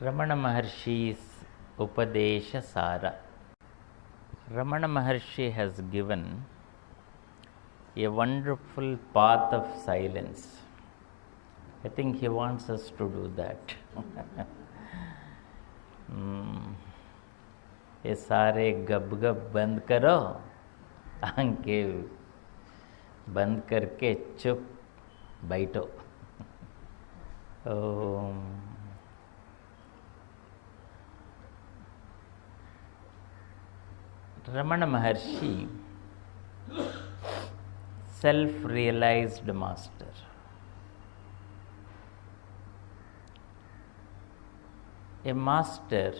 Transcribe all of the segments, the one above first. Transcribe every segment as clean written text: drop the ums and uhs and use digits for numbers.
Ramana Maharshi's Upadesha Sara. Ramana Maharshi has given a wonderful path of silence. I think he wants us to do that. ये सारे गब गब बंद करो, आंखें बंद करके चुप बैठो. ओम. Ramana Maharshi, self-realized master. A master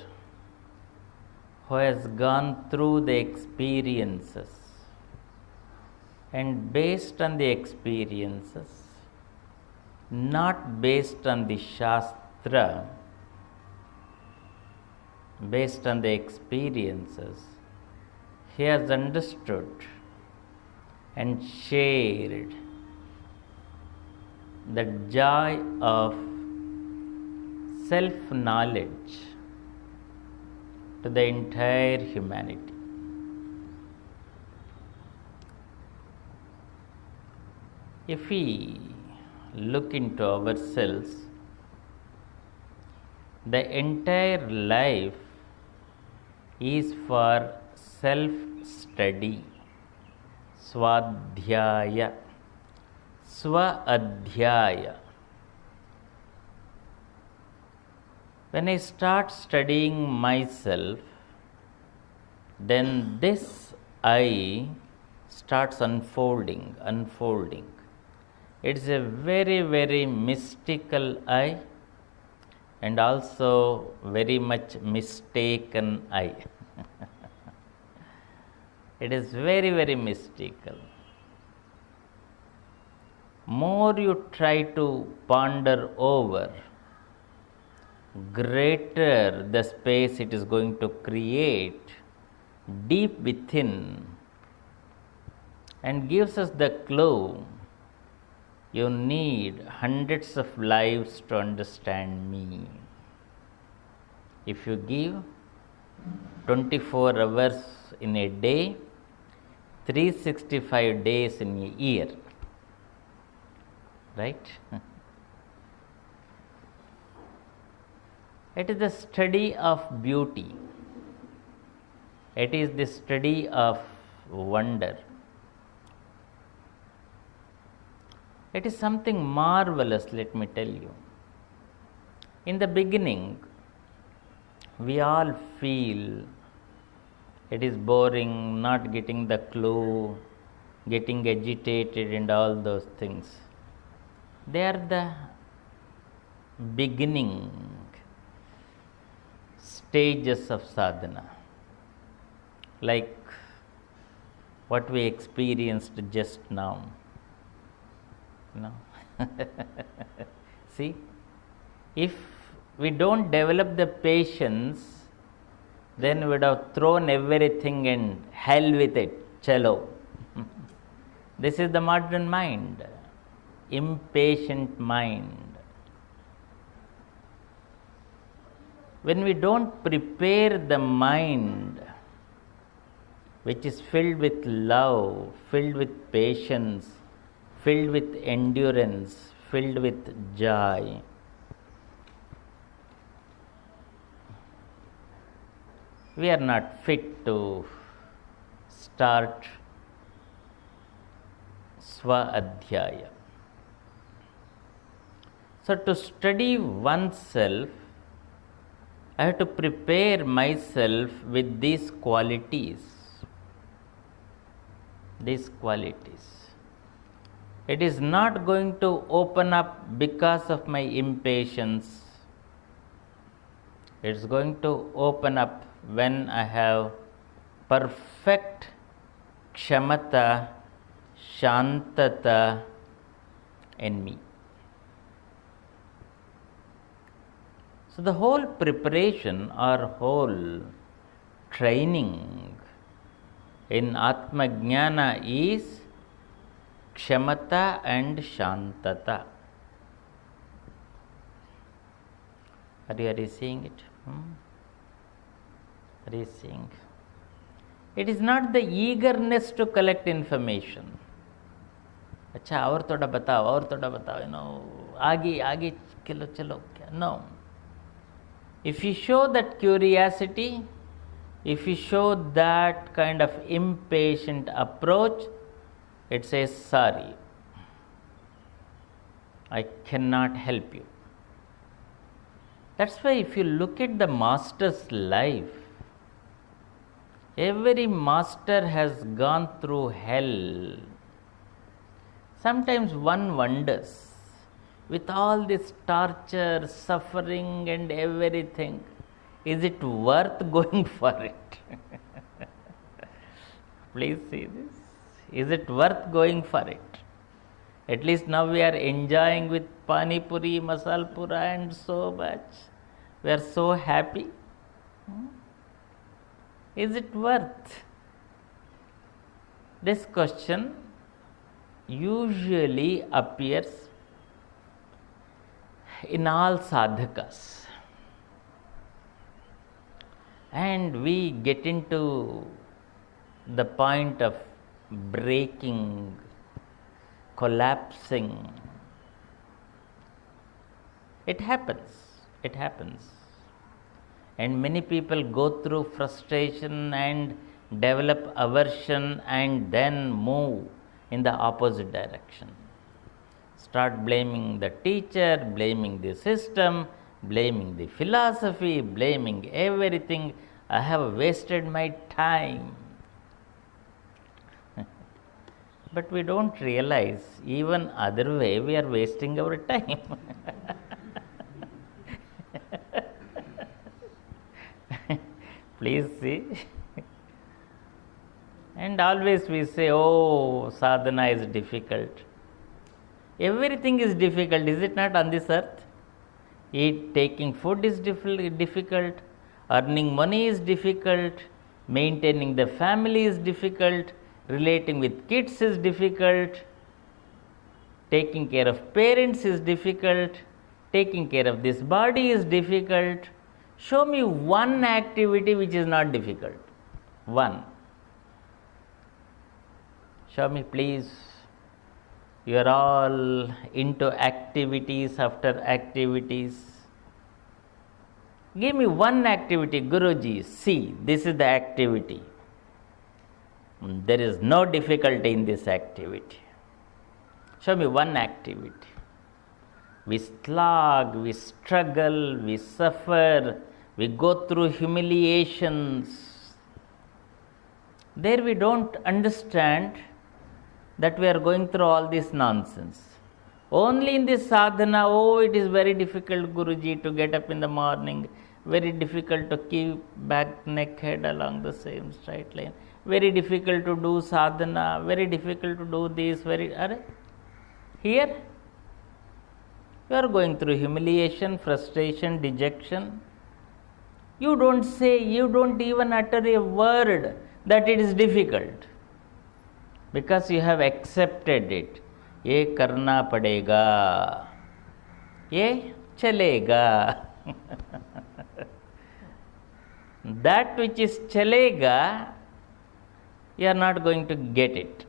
who has gone through the experiences, and based on the experiences, not based on the Shastra, based on the experiences, he has understood and shared the joy of self-knowledge to the entire humanity. If we look into ourselves, the entire life is for self-study, swadhyaya, swa-adhyaya. When I start studying myself, then this I starts unfolding. It's a very, very mystical I, and also very much mistaken I. It is very, very mystical. More you try to ponder over, greater the space it is going to create deep within, and gives us the clue. You need hundreds of lives to understand me. If you give 24 hours in a day, 365 days in a year, right? It is the study of beauty. It is the study of wonder. It is something marvelous, let me tell you. In the beginning, we all feel it is boring, not getting the clue, getting agitated, and all those things. They are the beginning stages of sadhana, like what we experienced just now. No. See, if we don't develop the patience, then we would have thrown everything and hell with it, chalo. This is the modern mind, impatient mind. When we don't prepare the mind, which is filled with love, filled with patience, filled with endurance, filled with joy, we are not fit to start swa-adhyaya. So, to study oneself, I have to prepare myself with these qualities. It is not going to open up because of my impatience. It is going to open up when I have perfect kshamata, shantata in me. So the whole preparation or whole training in Atma Jnana is kshamata and shantata. Are you seeing it? Are you seeing? It is not the eagerness to collect information. अच्छा और थोड़ा बताओ, आगे चलो क्या? No. If you show that curiosity, if you show that kind of impatient approach, it says, sorry, I cannot help you. That's why if you look at the master's life, every master has gone through hell. Sometimes one wonders, with all this torture, suffering and everything, is it worth going for it? Please see this. Is it worth going for it? At least now we are enjoying with Pani Puri, Masal Pura and so much. We are so happy. Is it worth? This question usually appears in all sadhakas. And we get into the point of breaking, collapsing. It happens. And many people go through frustration and develop aversion and then move in the opposite direction. Start blaming the teacher, blaming the system, blaming the philosophy, blaming everything. I have wasted my time. But we don't realize, even other way, we are wasting our time. Please see. And always we say, oh, sadhana is difficult. Everything is difficult, is it not, on this earth? Taking food is difficult, earning money is difficult, maintaining the family is difficult, relating with kids is difficult, taking care of parents is difficult, taking care of this body is difficult. Show me one activity which is not difficult. One. Show me, please. You are all into activities after activities. Give me one activity, Guruji. See, this is the activity. There is no difficulty in this activity. Show me one activity. We slog, we struggle, we suffer, we go through humiliations. There we don't understand that we are going through all this nonsense. Only in this sadhana, oh, it is very difficult, Guruji, to get up in the morning, very difficult to keep back neck head along the same straight line, very difficult to do sadhana, very difficult to do this, here you are going through humiliation, frustration, dejection. You don't say, you don't even utter a word that it is difficult, because you have accepted it. ये करना पड़ेगा, ये चलेगा. That which is chalega, you are not going to get it.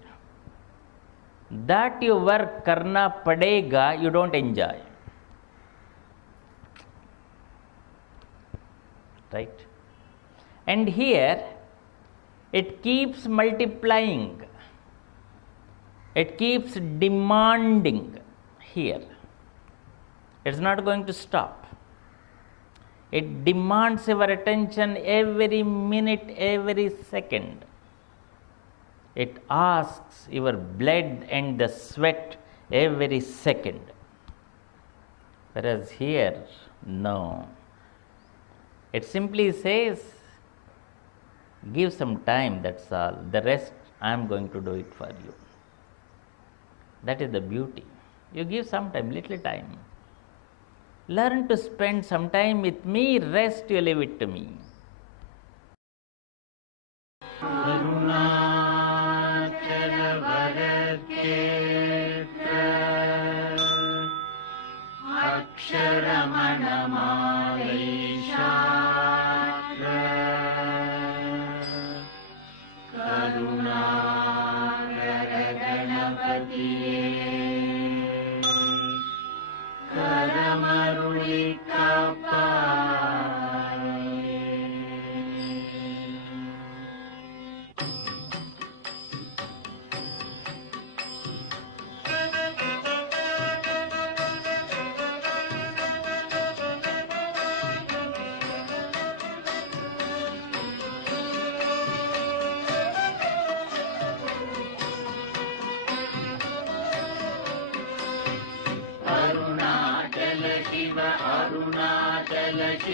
That your work karna padega, you don't enjoy. Right? And here, it keeps multiplying. It keeps demanding here. It's not going to stop. It demands your attention every minute, every second. It asks your blood and the sweat every second. Whereas here, no. It simply says, give some time, that's all. The rest, I am going to do it for you. That is the beauty. You give some time, little time. Learn to spend some time with me, rest you leave it to me. अक्षरमणमालय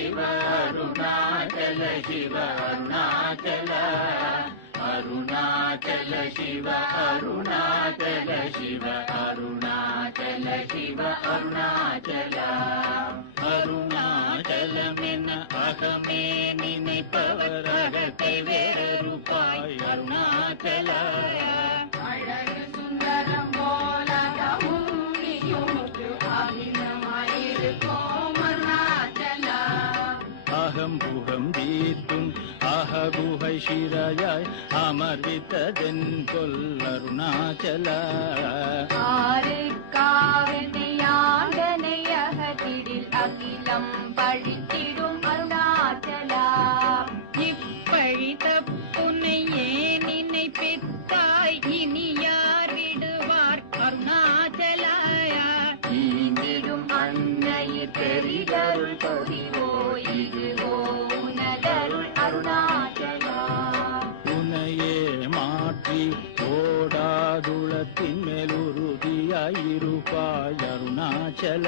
Shiv Arunachal Shiv Arunachal Arunachal Shiv Arunachal Shiv Arunachal Shiv Arunachal அருணாச்சலமென அகமே நினைப்பவர் அகத்தை வேறறுப்பாய் அருணாச்சல அழகு சுந்தரம் போலகமும் நீயுமுக்கு அகிலமாயிருக்கோம் அருணாச்சல அகம் புகம் தீர்த்தும் அககுகை சிறையாய் அமர்வித்ததென் கொல் அருணாச்சல ஆறுக்காவென்னையாண்டனை அகதிடில் அகிலம் பழித்திடும் அருணாச்சலா இப்பழி தப்புனை ஏன் நினைப்பித்தாய் இனி யார் விடுவார் அருணாச்சலாயா ஈந்திடும் அன்னையில் பெரிதருள் பொறிவோ இதுவோ உனதருள் அருணாச்சலா உனையே மாற்றி ஓடாதுளத்தின் மேல் உறுதியாயிருப்பாய் அருணாச்சல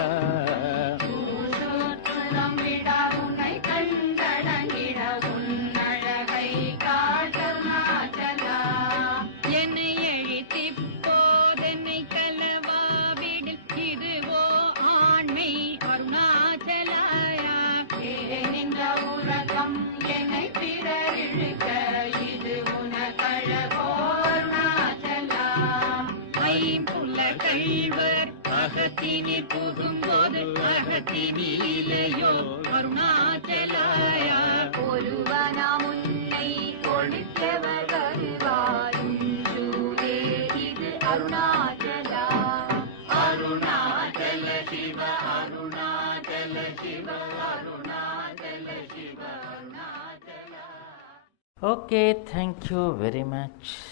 உன்னை கண்டடங்கிட உன்னழகை காட்டருணாச்சலா என்னை எழித்திப்போதென்னை கலவாவிடில் இதுவோ ஆண்மை அருணாச்சலாயா ஏனின்ற உலகம் என்னை பிறரிழுக்க இது உனக்கழகோ அருணாச்சலா ஐம்புல கள்வர் அகத்தினில் புகும்போது அகத்தினிலேயோ அருணாச்சலாயா ஒருவனாம் உன்னை ஒழித்தவர் வருவாரும் சூரே இது அருணாச்சலா அருணாச்சல சிவ அருணாச்சல சிவ அருணாச்சல சிவ Arunachala. Okay, thank you very much.